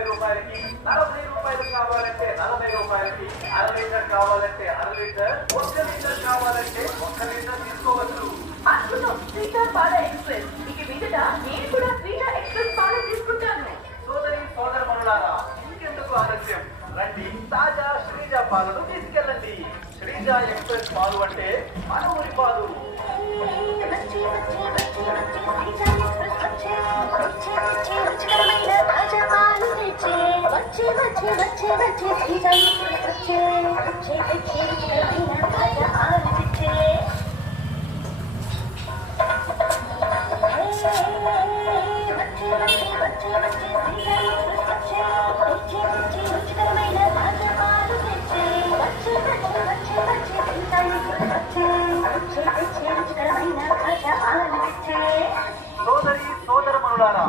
రూపాయలకి, 40 రూపాయలు కావాలంటే 40 రూపాయలకి, అర లీటర్ కావాలంటే అర లీటర్, 1 లీటర్ కావాలంటే 1 లీటర్ తీసుకోవచ్చు. అద్భుతం! శ్రీజా పాల ఎక్స్ప్రెస్. ఇక మీదట నేను కూడా శ్రీజా ఎక్స్ప్రెస్ పాలు తీసుకుంటాను. సోదరి సోదరమణులారా, ఇంకెందుకు ఆలస్యం? రండి, తాజా శ్రీజా పాలను తీసుకెళ్ళండి. శ్రీజా ఎక్స్ప్రెస్ పాలు అంటే మన ఊరి పాలు. సోదరి సోదరమణులారా,